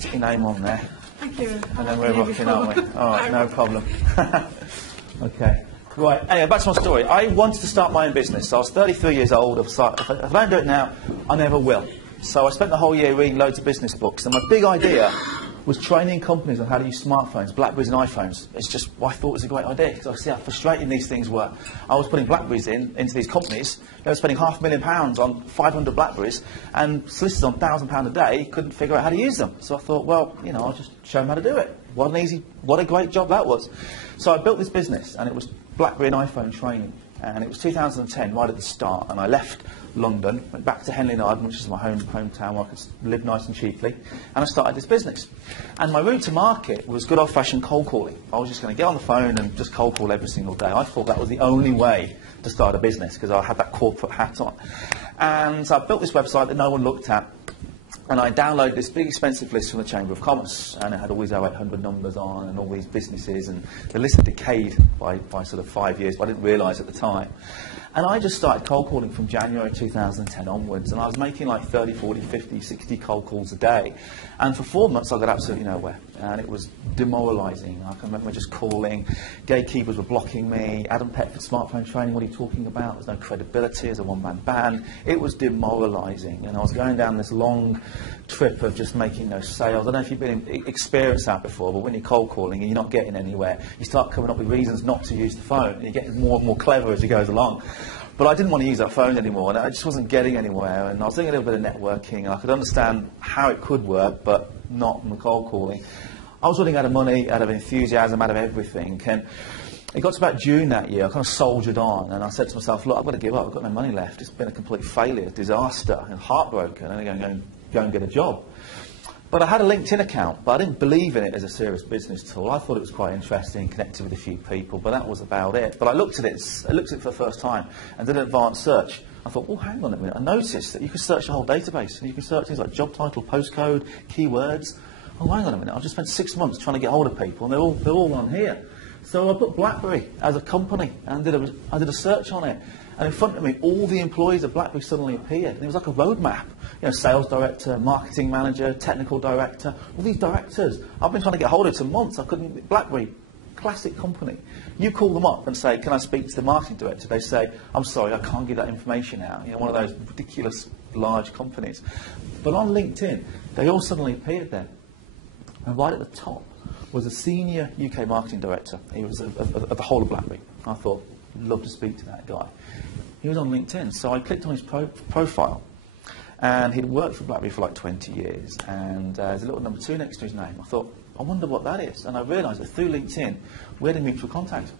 stick your name on there. Thank you. And then we're rocking, aren't we? All right, no problem. Okay. Right, anyway, back to my story. I wanted to start my own business. I was 33 years old. I was like, if I don't do it now, I never will. So I spent the whole year reading loads of business books. And my big idea was training companies on how to use smartphones, Blackberries and iPhones. It's just what I thought was a great idea, because I see how frustrating these things were. I was putting Blackberries into these companies. They were spending £500,000 on 500 Blackberries, and solicitors on £1,000 a day couldn't figure out how to use them. So I thought, well, you know, I'll just show them how to do it. What a great job that was. So I built this business, and it was Blackberry and iPhone training. And it was 2010, right at the start, and I left London, went back to Henley and Arden, which is my hometown where I could live nice and cheaply, and I started this business. And my route to market was good old-fashioned cold calling. I was just going to get on the phone and just cold call every single day. I thought that was the only way to start a business, because I had that corporate hat on. And so I built this website that no one looked at, and I downloaded this big expensive list from the Chamber of Commerce, and it had all these 0800 numbers on and all these businesses, and the list had decayed by sort of 5 years, but I didn't realise at the time. And I just started cold calling from January 2010 onwards, and I was making like 30, 40, 50, 60 cold calls a day. And for 4 months I got absolutely nowhere, and it was demoralising. I can remember just calling, gatekeepers were blocking me, Adam Petford smartphone training, what are you talking about? There's no credibility as a one-man band. It was demoralising, and I was going down this long trip of just making no sales. I don't know if you've been experienced that before, but when you're cold calling and you're not getting anywhere, you start coming up with reasons not to use the phone, and you're getting more and more clever as you goes along. But I didn't want to use that phone anymore, and I just wasn't getting anywhere, and I was doing a little bit of networking, and I could understand how it could work, but not from the cold calling. I was running out of money, out of enthusiasm, out of everything, and it got to about June that year. I kind of soldiered on, and I said to myself, look, I've got to give up, I've got no money left. It's been a complete failure, disaster, and heartbroken, and I'm going to go and get a job. But I had a LinkedIn account, but I didn't believe in it as a serious business tool. I thought it was quite interesting, connected with a few people, but that was about it. But I looked at it for the first time and did an advanced search. I thought, well, hang on a minute. I noticed that you could search the whole database, and you could search things like job title, postcode, keywords. Oh, hang on a minute. I've just spent 6 months trying to get hold of people, and they're all on here. So I put BlackBerry as a company, and I did a search on it. And in front of me, all the employees of BlackBerry suddenly appeared. And it was like a roadmap. You know, sales director, marketing manager, technical director, all these directors. I've been trying to get hold of for months. I couldn't. BlackBerry, classic company. You call them up and say, can I speak to the marketing director? They say, I'm sorry, I can't give that information out. You know, one of those ridiculous large companies. But on LinkedIn, they all suddenly appeared there. And right at the top was a senior UK marketing director. He was of the whole of BlackBerry. I thought, love to speak to that guy. He was on LinkedIn, so I clicked on his profile, and he'd worked for BlackBerry for like 20 years, and there's a little number 2 next to his name. I thought, I wonder what that is, and I realised that through LinkedIn, we had a mutual contact.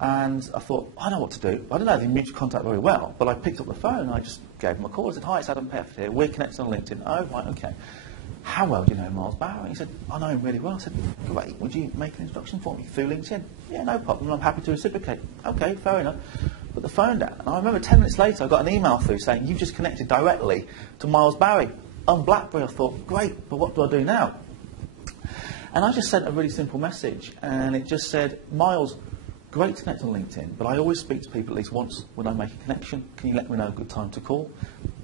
And I thought, I know what to do. I don't know the mutual contact very well, but I picked up the phone, and I just gave him a call. I said, hi, it's Adam Petford here. We're connected on LinkedIn. Oh, right, okay. How well do you know Miles Barrow? He said, I know him really well. I said, great, would you make an introduction for me through LinkedIn? Yeah, no problem, I'm happy to reciprocate. Okay, fair enough. Put the phone down, and I remember 10 minutes later I got an email through saying, you've just connected directly to Miles Barrow on BlackBerry. I thought, great, but what do I do now? And I just sent a really simple message, and it just said, Miles, great to connect on LinkedIn, but I always speak to people at least once when I make a connection. Can you let me know a good time to call?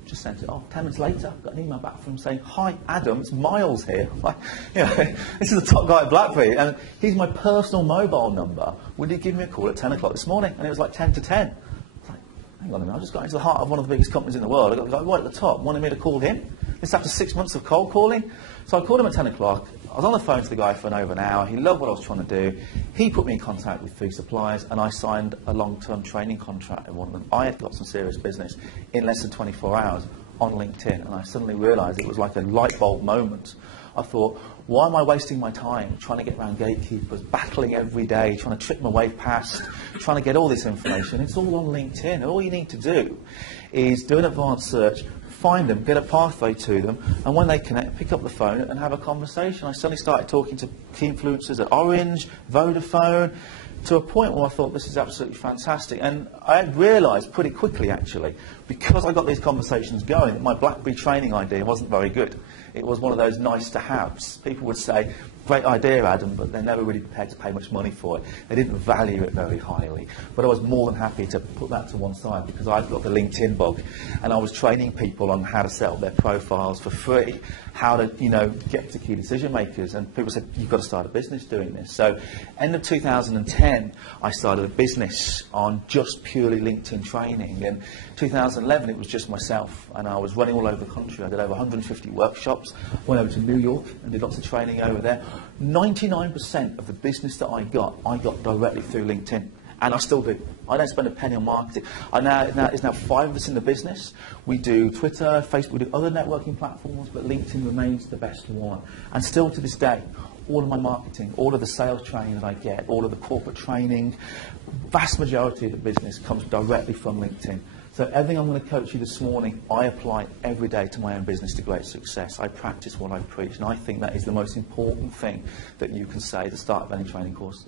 Just sent it off. 10 minutes later, got an email back from him saying, hi, Adam, it's Miles here. Like, you know, this is the top guy at BlackBerry, and he's my personal mobile number. Would you give me a call at 10 o'clock this morning? And it was like 10 to 10. I was like, hang on a minute, I just got into the heart of one of the biggest companies in the world. I got the guy right at the top, wanted me to call him. This after 6 months of cold calling. So I called him at 10 o'clock. I was on the phone to the guy for over an hour. He loved what I was trying to do. He put me in contact with 3 suppliers, and I signed a long-term training contract with one of them. I had got some serious business in less than 24 hours on LinkedIn, and I suddenly realised it was like a light bulb moment. I thought, why am I wasting my time trying to get around gatekeepers, battling every day, trying to trick my way past, trying to get all this information? It's all on LinkedIn, and all you need to do is do an advanced search, find them, get a pathway to them, and when they connect, pick up the phone and have a conversation. I suddenly started talking to key influencers at Orange, Vodafone, to a point where I thought this is absolutely fantastic. And I realised pretty quickly, actually, because I got these conversations going, that my BlackBerry training idea wasn't very good. It was one of those nice-to-haves. People would say, great idea, Adam, but they're never really prepared to pay much money for it. They didn't value it very highly. But I was more than happy to put that to one side because I've got the LinkedIn bug, and I was training people on how to set up their profiles for free, how to, get to key decision makers. And people said, you've got to start a business doing this. So end of 2010, I started a business on just purely LinkedIn training. In 2011, it was just myself, and I was running all over the country. I did over 150 workshops, went over to New York and did lots of training over there. 99% of the business that I got directly through LinkedIn. And I still do. I don't spend a penny on marketing. There's now 5 of us in the business. We do Twitter, Facebook, we do other networking platforms, but LinkedIn remains the best one. And still to this day, all of my marketing, all of the sales training that I get, all of the corporate training, vast majority of the business comes directly from LinkedIn. So everything I'm going to coach you this morning, I apply every day to my own business to great success. I practice what I preach, and I think that is the most important thing that you can say at the start of any training course.